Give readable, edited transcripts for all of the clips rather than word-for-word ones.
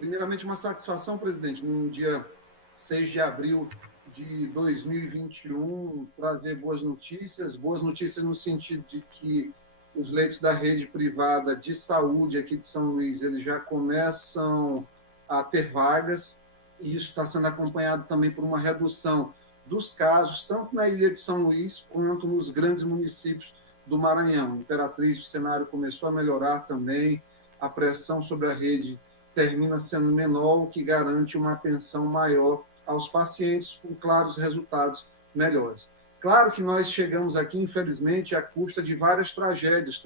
Primeiramente, uma satisfação, presidente, no dia 6 de abril de 2021, trazer boas notícias no sentido de que os leitos da rede privada de saúde aqui de São Luís, eles já começam a ter vagas, e isso está sendo acompanhado também por uma redução dos casos, tanto na ilha de São Luís, quanto nos grandes municípios do Maranhão. Imperatriz, o cenário começou a melhorar também, a pressão sobre a rede termina sendo menor, o que garante uma atenção maior aos pacientes, com claros resultados melhores. Claro que nós chegamos aqui, infelizmente, à custa de várias tragédias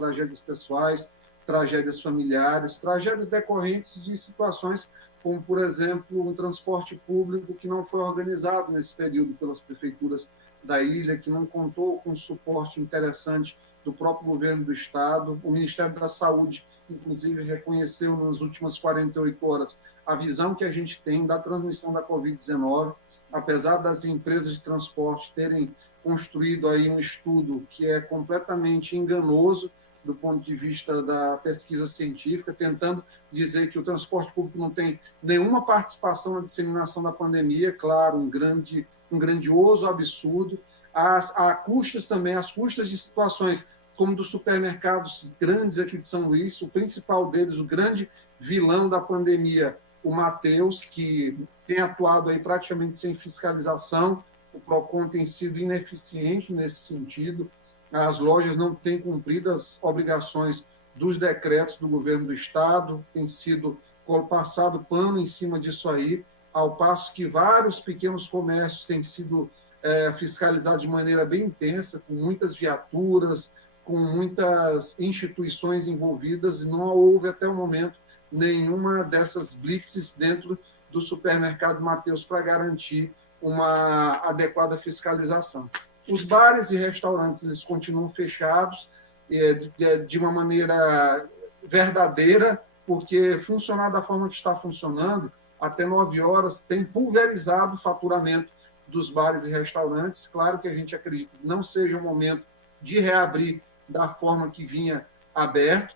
pessoais, tragédias familiares, tragédias decorrentes de situações como, por exemplo, um transporte público que não foi organizado nesse período pelas prefeituras da ilha, que não contou com suporte interessante do próprio governo do Estado. O Ministério da Saúde, inclusive, reconheceu nas últimas 48 horas a visão que a gente tem da transmissão da Covid-19, apesar das empresas de transporte terem construído aí um estudo que é completamente enganoso do ponto de vista da pesquisa científica, tentando dizer que o transporte público não tem nenhuma participação na disseminação da pandemia, claro, um grandioso absurdo, a custas também, as custas de situações como dos supermercados grandes aqui de São Luís, o principal deles, o grande vilão da pandemia, o Mateus, que tem atuado aí praticamente sem fiscalização, o PROCON tem sido ineficiente nesse sentido, as lojas não têm cumprido as obrigações dos decretos do governo do Estado, tem sido passado pano em cima disso aí, ao passo que vários pequenos comércios têm sido fiscalizados de maneira bem intensa, com muitas viaturas, com muitas instituições envolvidas, e não houve até o momento nenhuma dessas blitzes dentro do supermercado Mateus para garantir uma adequada fiscalização. Os bares e restaurantes eles continuam fechados de uma maneira verdadeira, porque funcionar da forma que está funcionando, até 9 horas, tem pulverizado o faturamento dos bares e restaurantes. Claro que a gente acredita que não seja o momento de reabrir da forma que vinha aberto.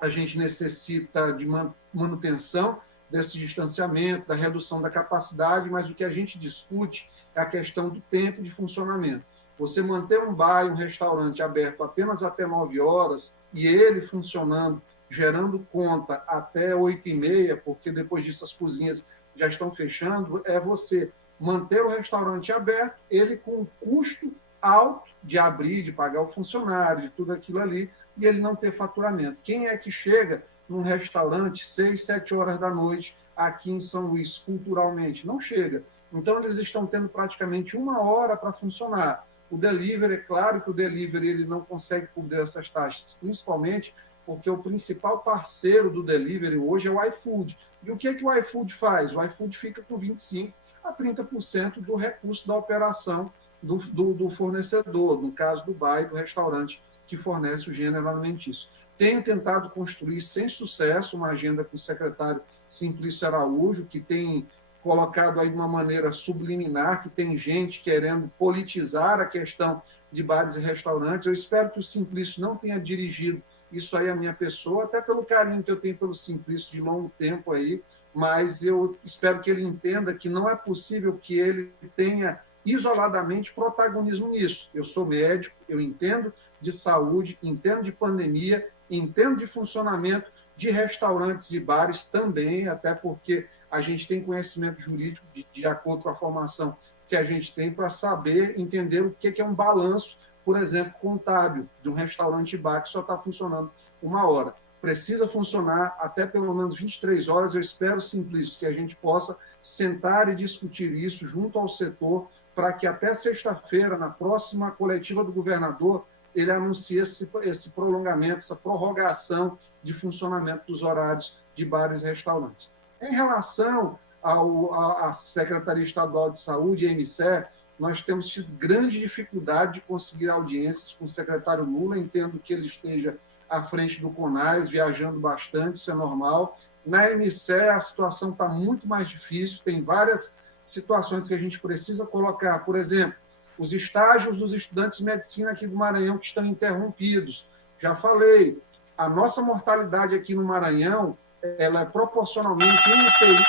A gente necessita de manutenção desse distanciamento, da redução da capacidade, mas o que a gente discute é a questão do tempo de funcionamento. Você manter um bar e um restaurante aberto apenas até 9 horas e ele funcionando, gerando conta até 8h30, porque depois disso as cozinhas já estão fechando, é você manter o restaurante aberto, ele com um custo alto de abrir, de pagar o funcionário, de tudo aquilo ali, e ele não ter faturamento. Quem é que chega num restaurante 6, 7 horas da noite aqui em São Luís, culturalmente? Não chega. Então, eles estão tendo praticamente 1 hora para funcionar. O delivery, é claro que o delivery ele não consegue cobrir essas taxas, principalmente porque o principal parceiro do delivery hoje é o iFood. E o que o iFood faz? O iFood fica com 25% a 30% do recurso da operação do fornecedor, no caso do bar e do restaurante que fornece o gênero alimentício. Tenho tentado construir sem sucesso uma agenda com o secretário Simplício Araújo, que tem colocado aí de uma maneira subliminar, que tem gente querendo politizar a questão de bares e restaurantes. Eu espero que o Simplício não tenha dirigido isso aí à minha pessoa, até pelo carinho que eu tenho pelo Simplício de longo tempo aí, mas eu espero que ele entenda que não é possível que ele tenha isoladamente protagonismo nisso. Eu sou médico, eu entendo de saúde, entendo de pandemia, entendo de funcionamento de restaurantes e bares também, até porque a gente tem conhecimento jurídico de acordo com a formação que a gente tem para saber, entender o que é um balanço, por exemplo, contábil de um restaurante e bar que só está funcionando 1 hora. Precisa funcionar até pelo menos 23 horas. Eu espero, Simplício, que a gente possa sentar e discutir isso junto ao setor para que até sexta-feira, na próxima coletiva do governador, ele anuncie esse prolongamento, essa prorrogação de funcionamento dos horários de bares e restaurantes. Em relação à Secretaria Estadual de Saúde, a MSE, nós temos tido grande dificuldade de conseguir audiências com o secretário Lula. Entendo que ele esteja à frente do CONAS, viajando bastante, isso é normal. Na MSE, a situação está muito mais difícil, tem várias situações que a gente precisa colocar. Por exemplo, os estágios dos estudantes de medicina aqui do Maranhão que estão interrompidos. Já falei, a nossa mortalidade aqui no Maranhão ela é proporcionalmente, em UTI,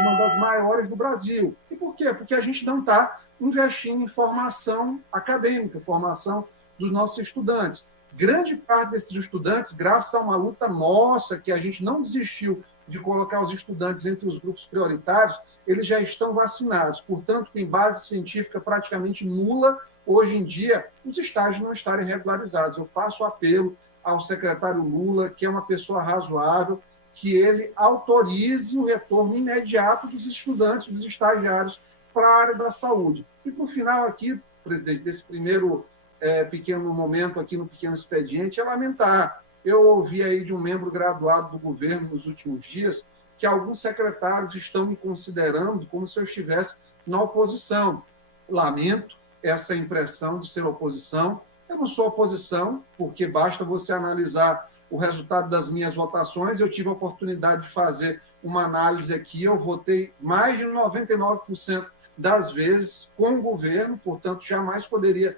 uma das maiores do Brasil. E por quê? Porque a gente não está investindo em formação acadêmica, formação dos nossos estudantes. Grande parte desses estudantes, graças a uma luta nossa, que a gente não desistiu de colocar os estudantes entre os grupos prioritários, eles já estão vacinados. Portanto, tem base científica praticamente nula hoje em dia os estágios não estarem regularizados. Eu faço apelo ao secretário Lula, que é uma pessoa razoável, que ele autorize o retorno imediato dos estudantes, dos estagiários para a área da saúde. E, por final, aqui, presidente, desse primeiro pequeno momento aqui no pequeno expediente, é lamentar. Eu ouvi aí de um membro graduado do governo nos últimos dias que alguns secretários estão me considerando como se eu estivesse na oposição. Lamento essa impressão de ser oposição. Eu não sou oposição, porque basta você analisar o resultado das minhas votações. Eu tive a oportunidade de fazer uma análise aqui, eu votei mais de 99% das vezes com o governo, portanto, jamais poderia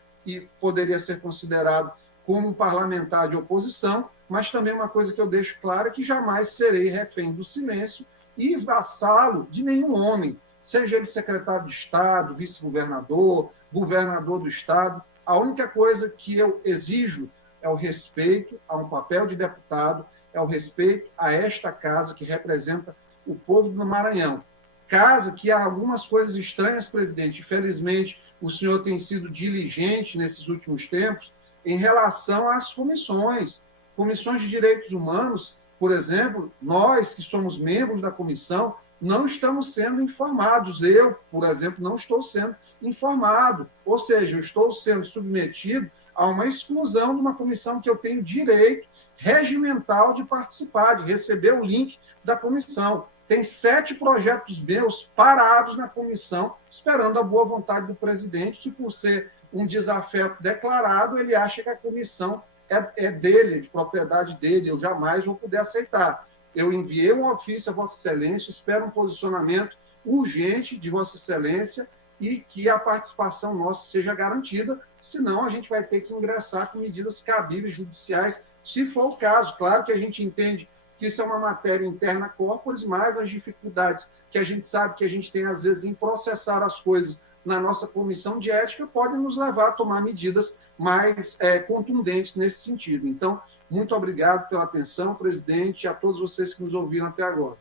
ser considerado como um parlamentar de oposição, mas também uma coisa que eu deixo clara é que jamais serei refém do silêncio e vassalo de nenhum homem, seja ele secretário de Estado, vice-governador, governador do Estado. A única coisa que eu exijo é o respeito a um papel de deputado, é o respeito a esta casa que representa o povo do Maranhão. Casa que há algumas coisas estranhas, presidente. Infelizmente, o senhor tem sido diligente nesses últimos tempos em relação às comissões. Comissões de direitos humanos, por exemplo, nós que somos membros da comissão, não estamos sendo informados. Eu, por exemplo, não estou sendo informado. Ou seja, eu estou sendo submetido a uma exclusão de uma comissão que eu tenho direito regimental de participar, de receber o link da comissão. Tem 7 projetos meus parados na comissão, esperando a boa vontade do presidente, que por ser um desafeto declarado, ele acha que a comissão é dele, de propriedade dele, eu jamais vou poder aceitar. Eu enviei um ofício a Vossa Excelência, espero um posicionamento urgente de Vossa Excelência e que a participação nossa seja garantida, senão a gente vai ter que ingressar com medidas cabíveis judiciais, se for o caso. Claro que a gente entende que isso é uma matéria interna corporis, mas as dificuldades que a gente sabe que a gente tem, às vezes, em processar as coisas na nossa comissão de ética podem nos levar a tomar medidas mais contundentes nesse sentido. Então, muito obrigado pela atenção, presidente, e a todos vocês que nos ouviram até agora.